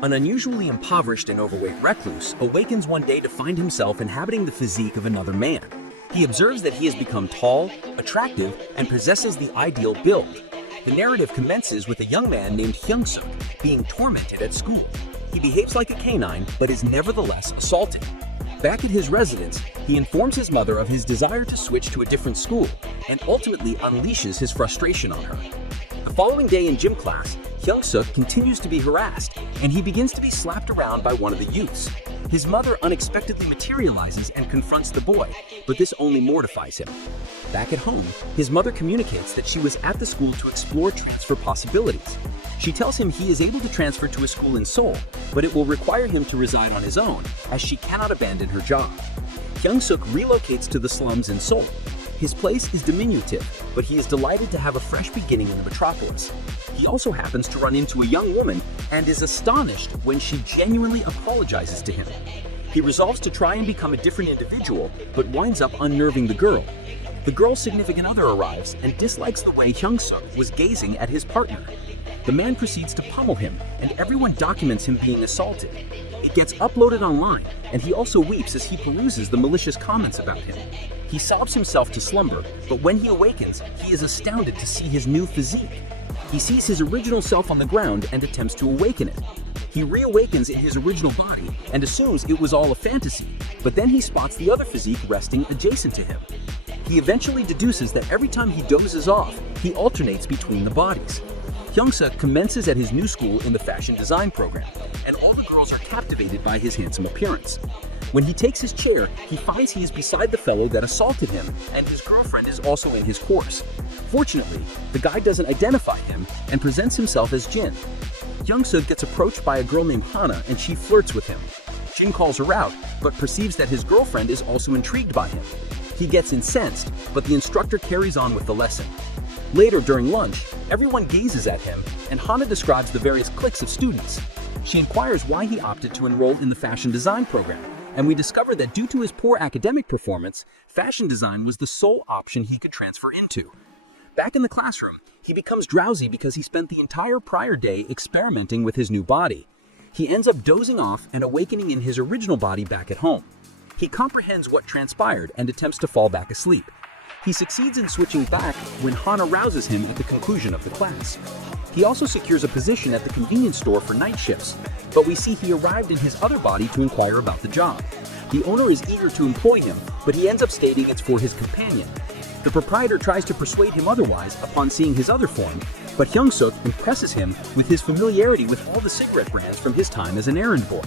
An unusually impoverished and overweight recluse awakens one day to find himself inhabiting the physique of another man. He observes that he has become tall, attractive, and possesses the ideal build. The narrative commences with a young man named Hyung-suk being tormented at school. He behaves like a canine, but is nevertheless assaulted. Back at his residence, he informs his mother of his desire to switch to a different school and ultimately unleashes his frustration on her. The following day in gym class, Hyung-suk continues to be harassed, and he begins to be slapped around by one of the youths. His mother unexpectedly materializes and confronts the boy, but this only mortifies him. Back at home, his mother communicates that she was at the school to explore transfer possibilities. She tells him he is able to transfer to a school in Seoul, but it will require him to reside on his own, as she cannot abandon her job. Hyung-suk relocates to the slums in Seoul. His place is diminutive, but he is delighted to have a fresh beginning in the metropolis. He also happens to run into a young woman and is astonished when she genuinely apologizes to him. He resolves to try and become a different individual, but winds up unnerving the girl. The girl's significant other arrives and dislikes the way Hyung-suk was gazing at his partner. The man proceeds to pummel him, and everyone documents him being assaulted. It gets uploaded online, and he also weeps as he peruses the malicious comments about him. He sobs himself to slumber, but when he awakens, he is astounded to see his new physique. He sees his original self on the ground and attempts to awaken it. He reawakens in his original body and assumes it was all a fantasy, but then he spots the other physique resting adjacent to him. He eventually deduces that every time he dozes off, he alternates between the bodies. Hyung-suk commences at his new school in the fashion design program, and all the girls are captivated by his handsome appearance. When he takes his chair, he finds he is beside the fellow that assaulted him, and his girlfriend is also in his course. Fortunately, the guy doesn't identify him and presents himself as Jin. Hyung-suk gets approached by a girl named Hana, and she flirts with him. Jin calls her out, but perceives that his girlfriend is also intrigued by him. He gets incensed, but the instructor carries on with the lesson. Later, during lunch, everyone gazes at him, and Hana describes the various cliques of students. She inquires why he opted to enroll in the fashion design program, and we discover that due to his poor academic performance, fashion design was the sole option he could transfer into. Back in the classroom, he becomes drowsy because he spent the entire prior day experimenting with his new body. He ends up dozing off and awakening in his original body back at home. He comprehends what transpired and attempts to fall back asleep. He succeeds in switching back when Hana rouses him at the conclusion of the class. He also secures a position at the convenience store for night shifts, but we see he arrived in his other body to inquire about the job. The owner is eager to employ him, but he ends up stating it's for his companion. The proprietor tries to persuade him otherwise upon seeing his other form, but Hyung-suk impresses him with his familiarity with all the cigarette brands from his time as an errand boy.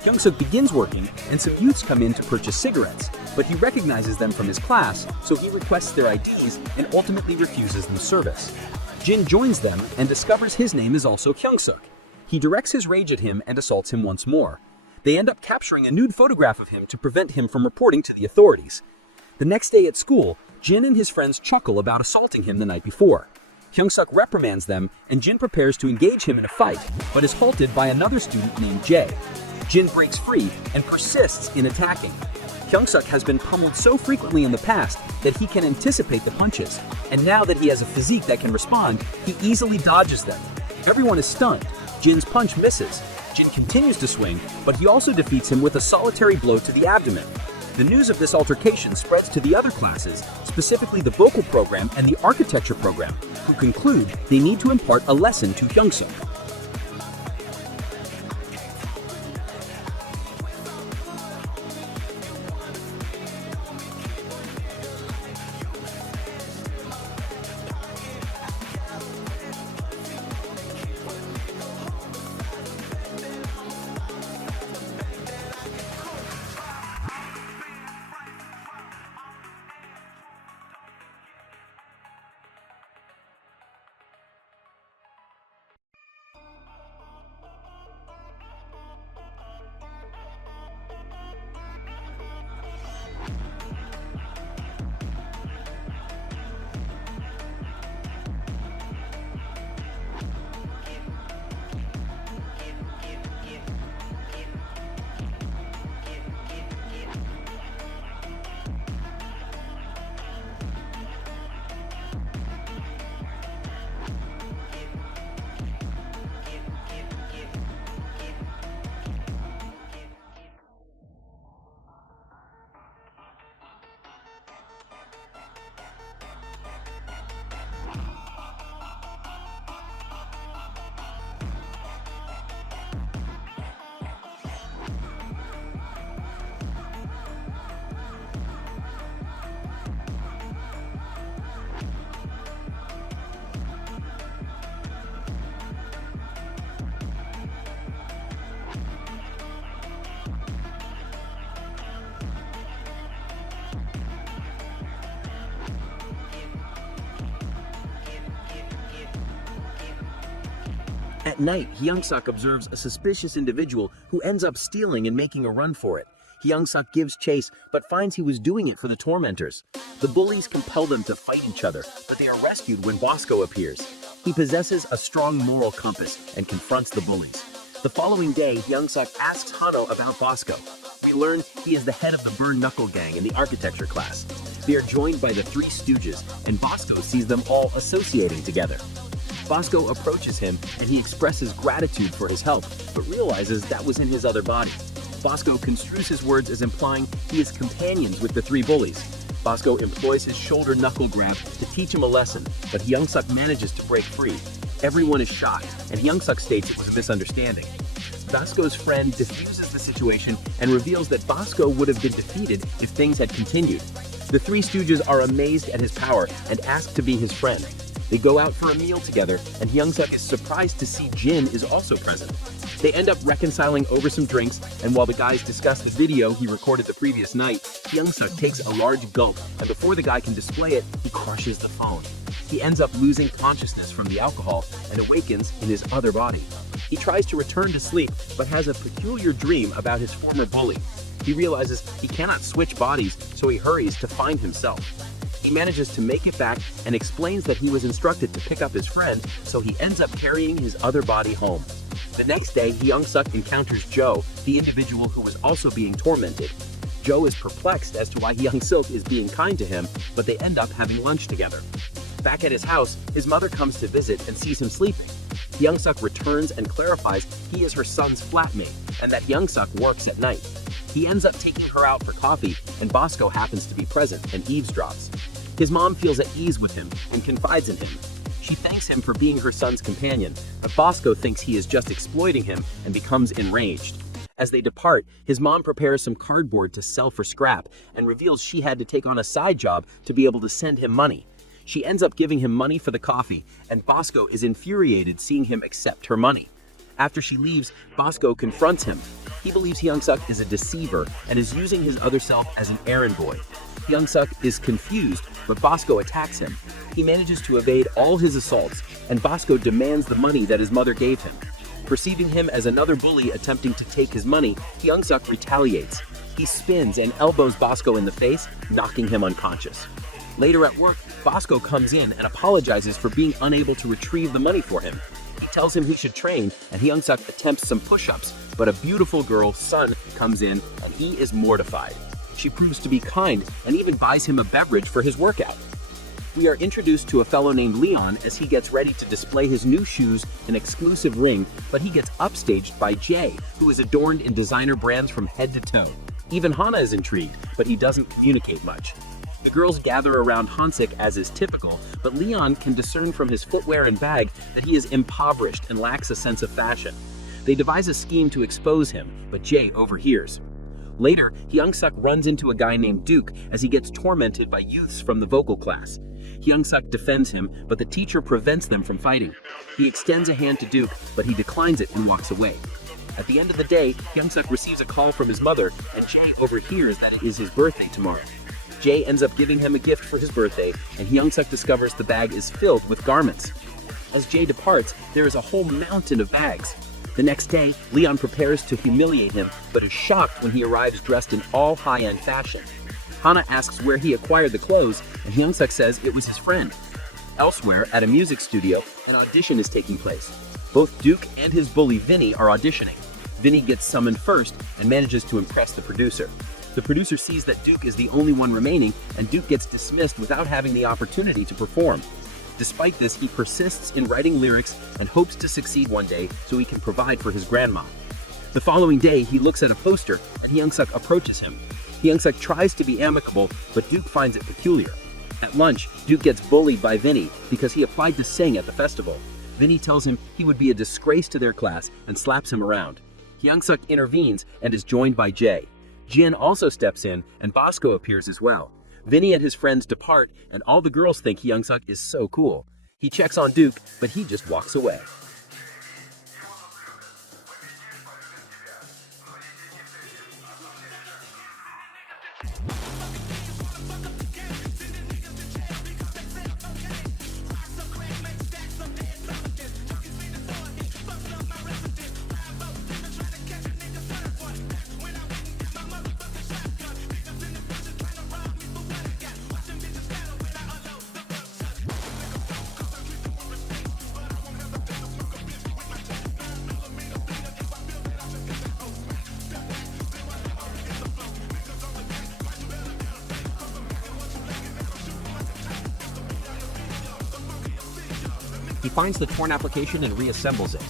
Hyung-suk begins working, and some youths come in to purchase cigarettes, but he recognizes them from his class, so he requests their IDs and ultimately refuses them service. Jin joins them and discovers his name is also Hyung-suk. He directs his rage at him and assaults him once more. They end up capturing a nude photograph of him to prevent him from reporting to the authorities. The next day at school, Jin and his friends chuckle about assaulting him the night before. Hyung-suk reprimands them, and Jin prepares to engage him in a fight, but is halted by another student named Jae. Jin breaks free and persists in attacking. Hyung-suk has been pummeled so frequently in the past that he can anticipate the punches, and now that he has a physique that can respond, he easily dodges them. Everyone is stunned. Jin's punch misses. Jin continues to swing, but he also defeats him with a solitary blow to the abdomen. The news of this altercation spreads to the other classes, specifically the vocal program and the architecture program, who conclude they need to impart a lesson to Hyung-suk. At night, Hyung-suk observes a suspicious individual who ends up stealing and making a run for it. Hyung-suk gives chase, but finds he was doing it for the tormentors. The bullies compel them to fight each other, but they are rescued when Bosco appears. He possesses a strong moral compass and confronts the bullies. The following day, Hyung-suk asks Hano about Bosco. We learn he is the head of the Burn Knuckle Gang in the architecture class. They are joined by the Three Stooges, and Bosco sees them all associating together. Bosco approaches him and he expresses gratitude for his help, but realizes that was in his other body. Bosco construes his words as implying he is companions with the three bullies. Bosco employs his shoulder knuckle grab to teach him a lesson, but Hyung-suk manages to break free. Everyone is shocked, and Hyung-suk states it was a misunderstanding. Bosco's friend diffuses the situation and reveals that Bosco would have been defeated if things had continued. The Three Stooges are amazed at his power and ask to be his friend. They go out for a meal together, and Hyung-suk is surprised to see Jin is also present. They end up reconciling over some drinks, and while the guys discuss the video he recorded the previous night, Hyung-suk takes a large gulp, and before the guy can display it, he crushes the phone. He ends up losing consciousness from the alcohol and awakens in his other body. He tries to return to sleep, but has a peculiar dream about his former bully. He realizes he cannot switch bodies, so he hurries to find himself. He manages to make it back and explains that he was instructed to pick up his friend, so he ends up carrying his other body home. The next day, Hyung-suk encounters Joe, the individual who was also being tormented. Joe is perplexed as to why Hyung-suk is being kind to him, but they end up having lunch together. Back at his house, his mother comes to visit and sees him sleeping. Hyung-suk returns and clarifies he is her son's flatmate, and that Hyung-suk works at night. He ends up taking her out for coffee, and Bosco happens to be present and eavesdrops. His mom feels at ease with him and confides in him. She thanks him for being her son's companion, but Bosco thinks he is just exploiting him and becomes enraged. As they depart, his mom prepares some cardboard to sell for scrap and reveals she had to take on a side job to be able to send him money. She ends up giving him money for the coffee, and Bosco is infuriated seeing him accept her money. After she leaves, Bosco confronts him. He believes Hyung-suk is a deceiver and is using his other self as an errand boy. Hyung-suk is confused, but Bosco attacks him. He manages to evade all his assaults, and Bosco demands the money that his mother gave him. Perceiving him as another bully attempting to take his money, Hyung-suk retaliates. He spins and elbows Bosco in the face, knocking him unconscious. Later at work, Bosco comes in and apologizes for being unable to retrieve the money for him. He tells him he should train, and Hyung-suk attempts some push-ups, but a beautiful girl, Sun, comes in, and he is mortified. She proves to be kind and even buys him a beverage for his workout. We are introduced to a fellow named Leon as he gets ready to display his new shoes and exclusive ring, but he gets upstaged by Jay, who is adorned in designer brands from head to toe. Even Hana is intrigued, but he doesn't communicate much. The girls gather around Hansik as is typical, but Leon can discern from his footwear and bag that he is impoverished and lacks a sense of fashion. They devise a scheme to expose him, but Jay overhears. Later, Hyung-suk runs into a guy named Duke as he gets tormented by youths from the vocal class. Hyung-suk defends him, but the teacher prevents them from fighting. He extends a hand to Duke, but he declines it and walks away. At the end of the day, Hyung-suk receives a call from his mother, and Jay overhears that it is his birthday tomorrow. Jay ends up giving him a gift for his birthday, and Hyung-suk discovers the bag is filled with garments. As Jay departs, there is a whole mountain of bags. The next day, Leon prepares to humiliate him, but is shocked when he arrives dressed in all high-end fashion. Hana asks where he acquired the clothes, and Hyung-suk says it was his friend. Elsewhere, at a music studio, an audition is taking place. Both Duke and his bully Vinny are auditioning. Vinny gets summoned first and manages to impress the producer. The producer sees that Duke is the only one remaining, and Duke gets dismissed without having the opportunity to perform. Despite this, he persists in writing lyrics and hopes to succeed one day so he can provide for his grandma. The following day, he looks at a poster and Hyung-suk approaches him. Hyung-suk tries to be amicable, but Duke finds it peculiar. At lunch, Duke gets bullied by Vinny because he applied to sing at the festival. Vinny tells him he would be a disgrace to their class and slaps him around. Hyung-suk intervenes and is joined by Jay. Jin also steps in, and Bosco appears as well. Vinny and his friends depart, and all the girls think Hyung-suk is so cool. He checks on Duke, but he just walks away. He finds the torn application and reassembles it.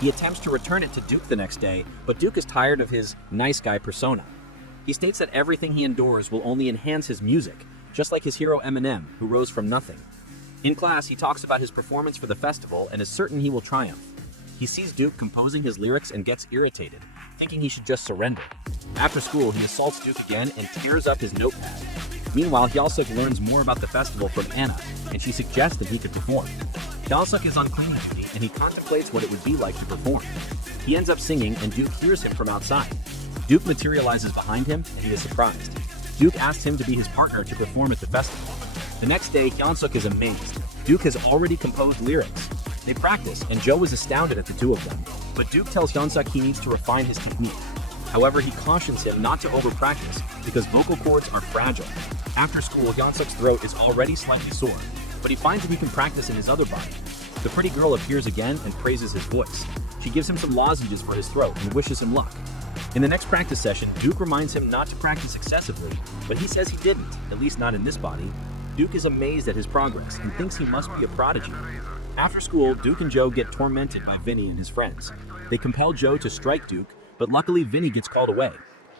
He attempts to return it to Duke the next day, but Duke is tired of his nice guy persona. He states that everything he endures will only enhance his music, just like his hero Eminem, who rose from nothing. In class, he talks about his performance for the festival and is certain he will triumph. He sees Duke composing his lyrics and gets irritated, thinking he should just surrender. After school, he assaults Duke again and tears up his notepad. Meanwhile, Hyunsuk learns more about the festival from Anna, and she suggests that he could perform. Hyunsuk is unclean and he contemplates what it would be like to perform. He ends up singing and Duke hears him from outside. Duke materializes behind him and he is surprised. Duke asks him to be his partner to perform at the festival. The next day, Hyunsuk is amazed. Duke has already composed lyrics. They practice, and Joe is astounded at the two of them. But Duke tells Hyunsuk he needs to refine his technique. However, he cautions him not to over-practice because vocal cords are fragile. After school, Hyunsuk's throat is already slightly sore, but he finds that he can practice in his other body. The pretty girl appears again and praises his voice. She gives him some lozenges for his throat and wishes him luck. In the next practice session, Duke reminds him not to practice excessively, but he says he didn't, at least not in this body. Duke is amazed at his progress and thinks he must be a prodigy. After school, Duke and Joe get tormented by Vinny and his friends. They compel Joe to strike Duke, but luckily Vinny gets called away.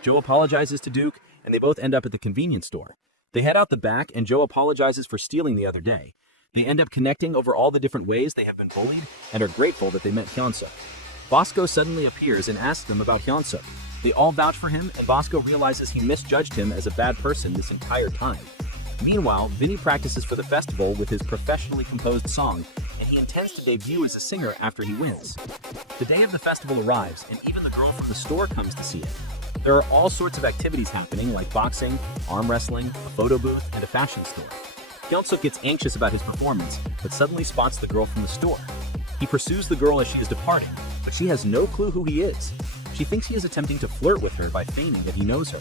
Joe apologizes to Duke, and they both end up at the convenience store. They head out the back, and Joe apologizes for stealing the other day. They end up connecting over all the different ways they have been bullied and are grateful that they met Hyunsuk. Bosco suddenly appears and asks them about Hyunsuk. They all vouch for him, and Bosco realizes he misjudged him as a bad person this entire time. Meanwhile, Vinny practices for the festival with his professionally composed song, and he intends to debut as a singer after he wins. The day of the festival arrives, and even the girl from the store comes to see it. There are all sorts of activities happening, like boxing, arm wrestling, a photo booth, and a fashion store. Hyunsuk gets anxious about his performance, but suddenly spots the girl from the store. He pursues the girl as she is departing, but she has no clue who he is. She thinks he is attempting to flirt with her by feigning that he knows her.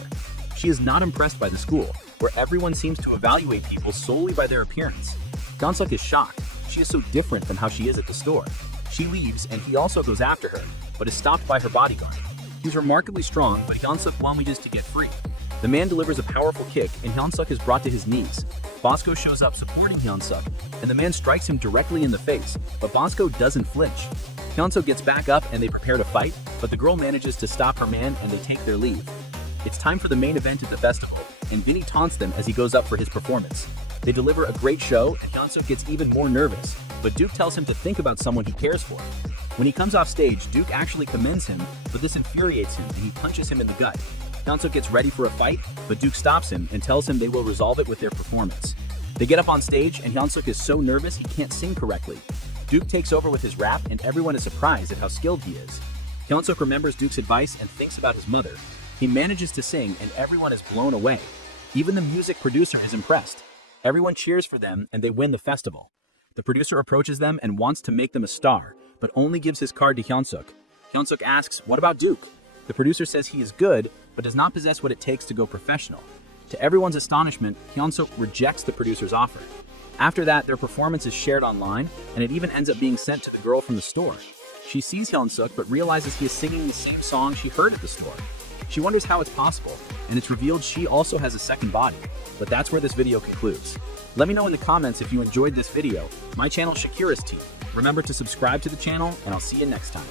She is not impressed by the school, where everyone seems to evaluate people solely by their appearance. Hyunsuk is shocked. She is so different from how she is at the store. She leaves, and he also goes after her, but is stopped by her bodyguard. He's remarkably strong, but Hyunsuk manages to get free. The man delivers a powerful kick, and Hyunsuk is brought to his knees. Bosco shows up supporting Hyunsuk, and the man strikes him directly in the face, but Bosco doesn't flinch. Hyunsuk gets back up and they prepare to fight, but the girl manages to stop her man and they take their leave. It's time for the main event at the festival, and Vinny taunts them as he goes up for his performance. They deliver a great show, and Hyunsuk gets even more nervous, but Duke tells him to think about someone he cares for. When he comes off stage, Duke actually commends him, but this infuriates him and he punches him in the gut. Hyunsuk gets ready for a fight, but Duke stops him and tells him they will resolve it with their performance. They get up on stage, and Hyunsuk is so nervous he can't sing correctly. Duke takes over with his rap, and everyone is surprised at how skilled he is. Hyunsuk remembers Duke's advice and thinks about his mother. He manages to sing, and everyone is blown away. Even the music producer is impressed. Everyone cheers for them, and they win the festival. The producer approaches them and wants to make them a star, but only gives his card to Hyunsuk. Hyunsuk asks, "What about Duke?" The producer says he is good, but does not possess what it takes to go professional. To everyone's astonishment, Hyunsuk rejects the producer's offer. After that, their performance is shared online, and it even ends up being sent to the girl from the store. She sees Hyunsuk, but realizes he is singing the same song she heard at the store. She wonders how it's possible, and it's revealed she also has a second body. But that's where this video concludes. Let me know in the comments if you enjoyed this video. My channel, Shakira's Team. Remember to subscribe to the channel, and I'll see you next time.